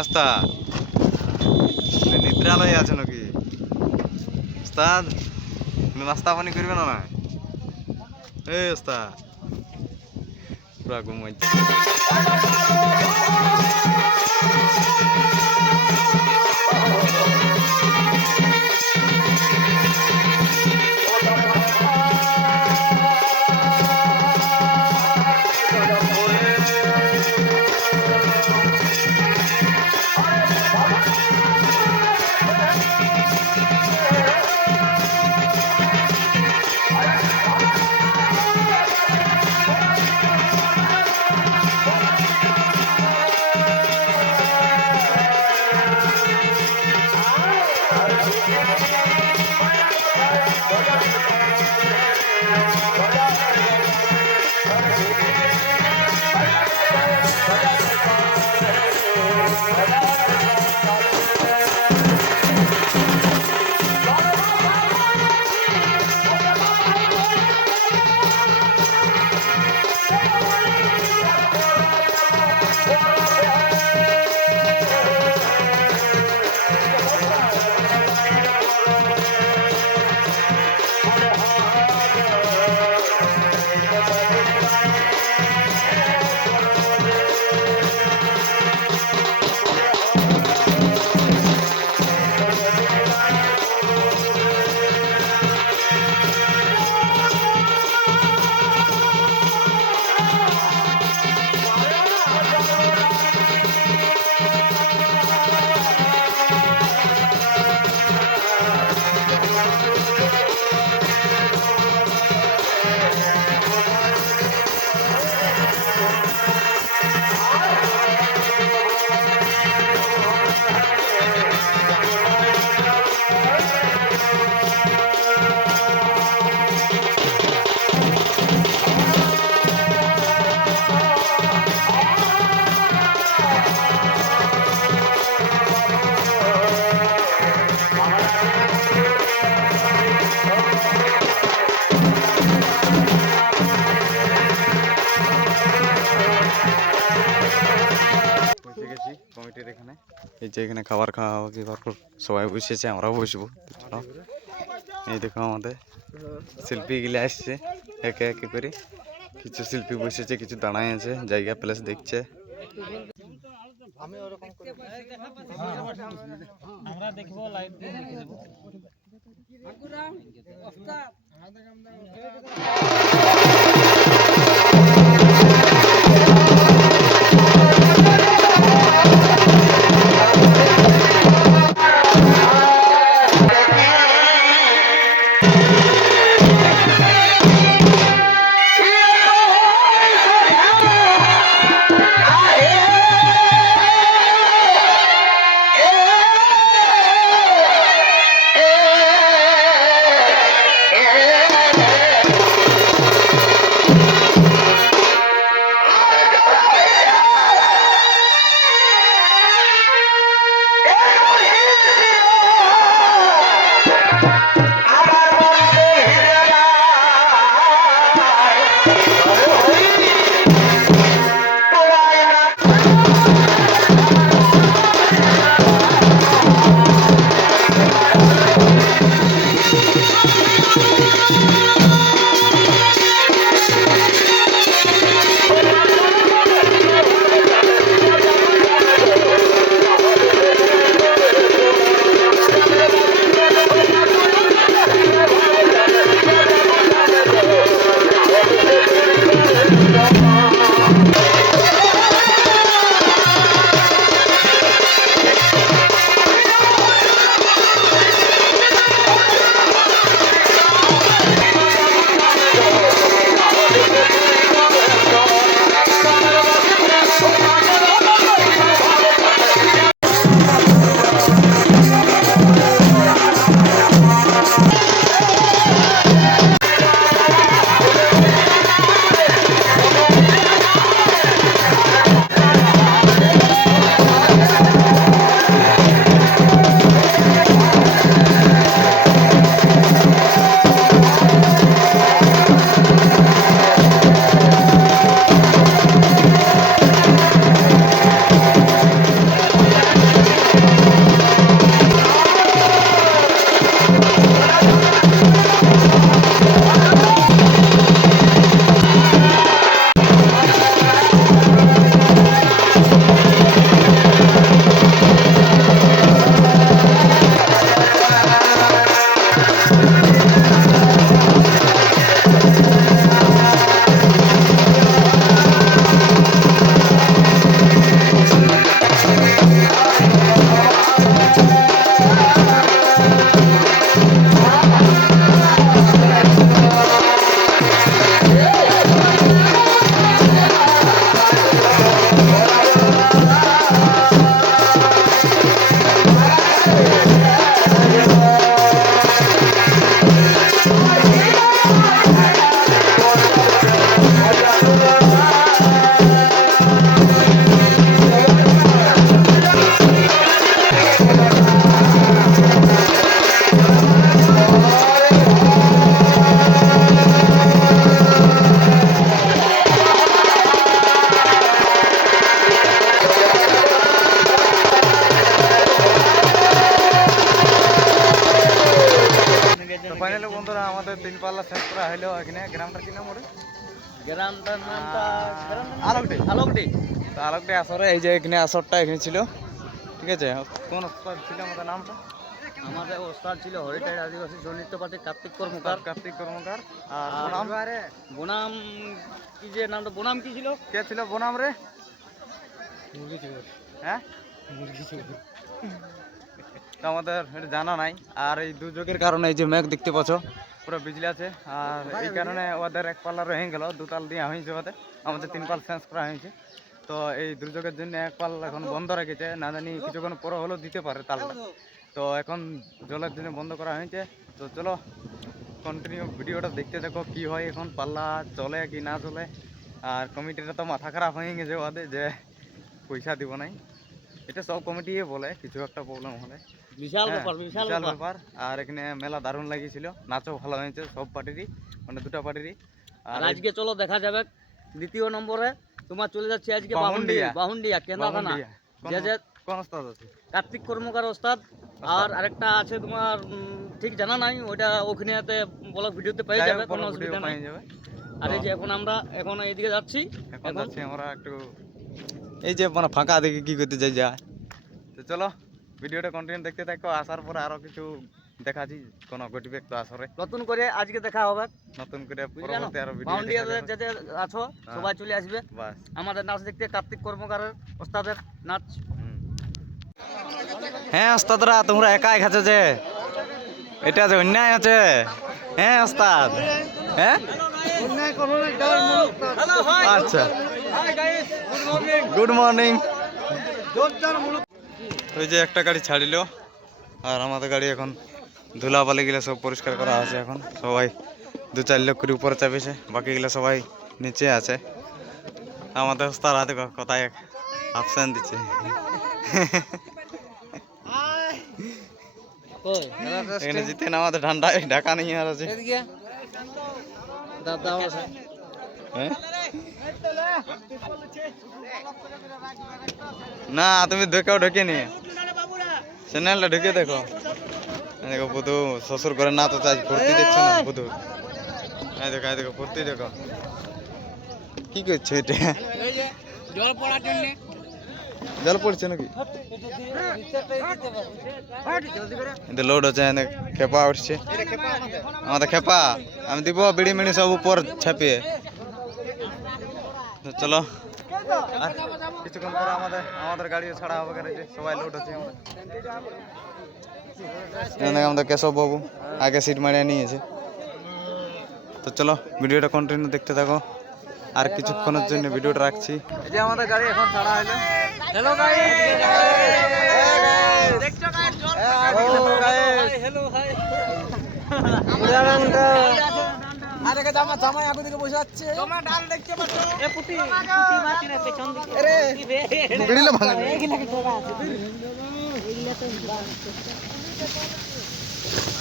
ওস্তাদ নিদ্রালয়ে আছে নাকি ওস্তাদ? নাস্তা পানি করবে না? এই ওস্তাদ পুরা ঘুমাইছে। কমিটির এখানে এই যে এখানে খাবার খাওয়া তারপর সবাই বসেছে, আমরাও বসবো। এই দেখো আমাদের শিল্পী গিলে আসছে একে একে করে। কিছু শিল্পী বসেছে, কিছু দাঁড়ায় আছে, জায়গা প্লেস দেখছে। আমরা দেখবো লাইভ দেখে দেব। বন্ধুরা আমাদের 3 পাল্লা শেষ করা হলো। এখানে গ্রামটা কি নাম ওরে? গ্রামটার নামটা আলোকডি। আলোকডি। তো আলোকডি আসরে এই যে এখানে আসরটা এখানে ছিল, ঠিক আছে। কোন ওস্তাদ ছিল আমাদের নামটা? আমাদের ওস্তাদ ছিল হরিটাইড আদিবাসী জননৃত্য পার্টি কার্তিক কর্মকার। কার্তিক কর্মকার। আর আর বনাম বনাম কি যে নামটা বনাম কি ছিল? কে ছিল বনাম রে? হ্যাঁ, তো আমাদের এটা জানা নাই। আর এই দুর্যোগের কারণে এই যে মেঘ দেখতে পাচ্ছ পুরো বিজলি আছে, আর এই কারণে ওদের এক পাল্লা রয়ে গেল, দুতাল দেওয়া হয়েছে ওদের, আমাদের 3 পাল চেঞ্জ করা হয়েছে। তো এই দুর্যোগের জন্য এক পাল এখন বন্ধ রেখেছে, না জানি কিছুক্ষণ পরে হলেও দিতে পারে তালটা। তো এখন জলের জন্য বন্ধ করা হয়েছে। তো চলো কন্টিনিউ ভিডিওটা দেখতে দেখো কি হয়, এখন পাল্লা চলে কি না চলে। আর কমিটিটা তো মাথা খারাপ হয়ে গেছে ওদের যে পয়সা দিব নাই। এটা সব কমিটি বলে কিছু একটা প্রবলেম হলে। বিশাল হ্যাঁ, ব্যাপার, বিশাল বিশাল ব্যাপার। ব্যাপার। আর এখানে মেলা দারুণ লাগিয়েছিল, নাচও ভালো হয়েছে সব পার্টিরই, মানে দুটো পার্টিরই। আর আজকে চলো দেখা যাবে দ্বিতীয় নম্বরে তোমার চলে যাচ্ছে আজকে বাহুন্ডিয়া। বাহুন্ডিয়া কেন্দ্র থানা। যে যে কোন ওস্তাদ আছে? কার্তিক কর্মকার ওস্তাদ। আর আরেকটা আছে তোমার ঠিক জানা নাই, ওইটা ওখানেতে ব্লগ ভিডিওতে পেয়ে যাবে, কোনো অসুবিধা নাই। আর এই যে এখন এইদিকে যাচ্ছি। এখন যাচ্ছি আমরা একটু এই যে মানে ফাঁকা দেখে কি করতে যাই যায়। তো চলো ভিডিওটা কন্টিনিউ দেখতে থাকো, আসার পরে আরো কিছু দেখাচ্ছি কোন ঘটবে একটু আসরে, নতুন করে আজকে দেখা হবে। নতুন করে পরবর্তী আরো ভিডিও বাউন্ডিয়াতে যে যে আছো সবাই চলে আসবে বাস। আমাদের নাচ দেখতে, কার্তিক কর্মকারের ওস্তাদের নাচ। হ্যাঁ ওস্তাদরা, তোমরা একাই খাচ্ছ যে, এটা যে অন্যায় আছে। হ্যাঁ ওস্তাদ, হ্যাঁ আচ্ছা, গুড মর্নিং। ওই যে একটা গাড়ি ছাড়িল, আর আমাদের গাড়ি এখন ধুলাবালি গেলে সব পরিষ্কার করা আছে। এখন সবাই 2-4 লোক করে উপরে চাপিয়েছে, বাকিগুলো সবাই নিচে আছে। আমাদের ওস্তাদ হাতে কথায় অপশন দিচ্ছে। এখানে জিতে না আমাদের ঠান্ডায় ঢাকা নেই আর আছে। হ্যাঁ? না তুমি দেখো, ঢুকে নি চ্যানেলটা ঢুকে দেখো। দেখো বুধু শ্বশুর করে না তো চাই ভর্তি দেখছো না বুধু। এই দেখো, এই দেখো ভর্তি দেখো কি করছে এটা। জল পড়ছে নাকি? লোড হচ্ছে, খেপা উঠছে আমাদের খেপা। আমি দিব বিড়ি মিড়ি সব উপর ছাপিয়ে। চলো আর কিছুক্ষণ পরে আমাদের গাড়িও ছাড়া হবে, সবাই লোড হচ্ছে। আমাদের কেশব বাবু আগে সিট মারিয়ে নিয়েছে। তো চলো ভিডিওটা কন্টিনিউ দেখতে থাকো, আর কিছুক্ষণের জন্য ভিডিওটা রাখছি। এই যে আমাদের গাড়ি এখন ছাড়া হলো। হ্যালো গাইস, দেখছো গাইস জল পড়ছে। হ্যালো হাই, আরে কে জামাই আগে দিকে বসে আছে, জামা ডাল দেখতে পাচ্ছ? এ পুটি মাছি না পেছন দিকে। আরে বিড়িলে ভাঙা এইগুলা কি তোরা আছে এইগুলা তো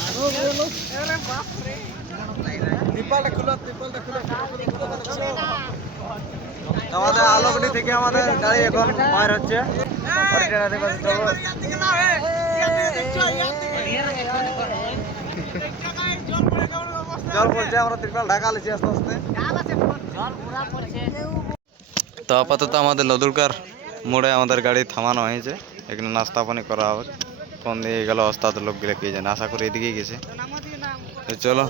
আরো বলো। আরে বাপ রে, ত্রিপালটা খুলো। আমাদের আলোকডি থেকে আমাদের গাড়ি এখন বাইর হচ্ছে। জল পড়ছে, আমরা ত্রিপাল ঢাকা লিছি আস্তে আস্তে। তো আপাতত আমাদের লদুরকার মোড়ে আমাদের গাড়ি থামানো হয়েছে, এখানে নাস্তা পানি করা হবে। কোন দিকে গেল ওস্তাদ লোকগুলো কে জানে, আশা করি এদিকেই গেছে। তো চলো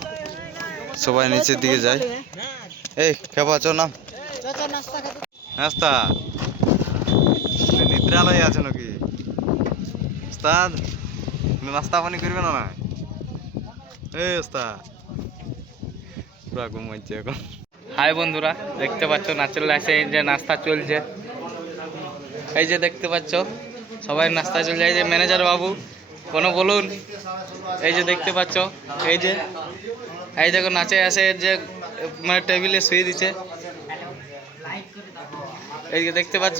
সবাই নিচের দিকে যাই। এই খেপা চো না নাস্তা, নিদ্রালয় আছে নাকি ওস্তাদ? নাস্তা পানি করবে না? না এই ওস্তাদ পুরা ঘুমাইছে এখন। হাই বন্ধুরা, দেখতে পাচ্ছ নাচের লাইসে এই যে নাস্তা চলছে। এই যে দেখতে পাচ্ছ সবাই নাস্তা চলছে। এই যে ম্যানেজার বাবু কোনো বলুন। এই যে দেখতে পাচ্ছ, এই দেখো নাচে আসে যে মানে টেবিলে শুয়ে দিচ্ছে। এই যে দেখতে পাচ্ছ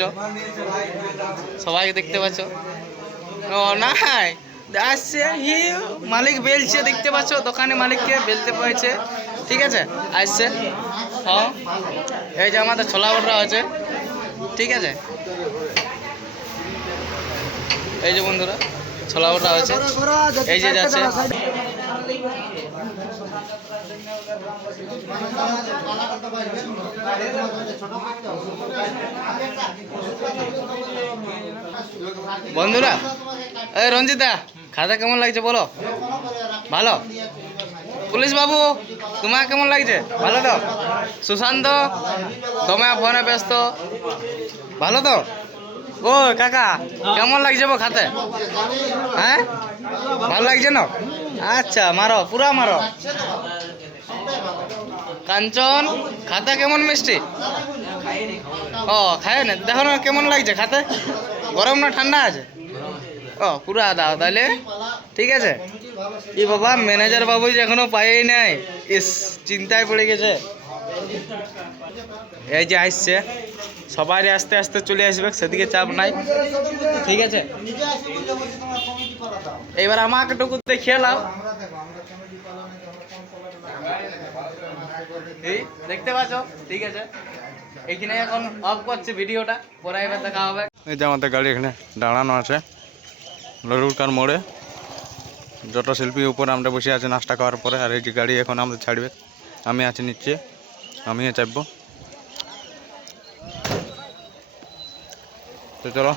সবাইকে দেখতে পাচ্ছ। ও নাই আসছে মালিক বেলছে, দেখতে পাচ্ছ দোকানে মালিককে বেলতে পেয়েছে, ঠিক আছে আসছে। হ্যাঁ এই যে আমাদের ছোলা বড়রা আছে, ঠিক আছে। এই যে বন্ধুরা ছোলা বড়রা আছে, এই যে যাচ্ছে। বন্ধুরা, এই রঞ্জিতা, খাতা কেমন লাগছে বলো? ভালো? পুলিশ বাবু, তোমার কেমন লাগছে? ভালো তো? সুশান্ত, তোমার ফোনে ব্যস্ত, ভালো তো? ও কাকা, কেমন লাগছে বো খাতে? হ্যাঁ, ভালো লাগছে না? আচ্ছা, মারো, পুরা মারো। কাঞ্চন, খাতা কেমন মিষ্টি? ও খায় না, দেখো না কেমন লাগছে খাতে? গরম না ঠান্ডা আছে? ও পুরা দাও তাহলে, ঠিক আছে। ই বাবা, ম্যানেজার বাবু যে এখনো পাইই নাই, ইস চিন্তায় পড়ে গেছে। এই যে আসছে, সবাই আস্তে আস্তে চলে আসবে, সেদিকে চাপ নাই, ঠিক আছে। এবার আমাকে টুকু দেখিয়ে নাও। এই দেখতে পাচ্ছ, ঠিক আছে। এইখানে এখন অফ করছে ভিডিওটা, পরে এবার দেখা হবে। এই যে আমাদের গাড়ি এখানে দাঁড়ানো আছে লরুরকার মোড়ে। যত শিল্পী উপরে আমরা বসে আছি নাস্তা খাওয়ার পরে, আর এই যে গাড়ি এখন আমাদের ছাড়বে। আমি আছি নিচে, আমিও চাপবো। তো চলো।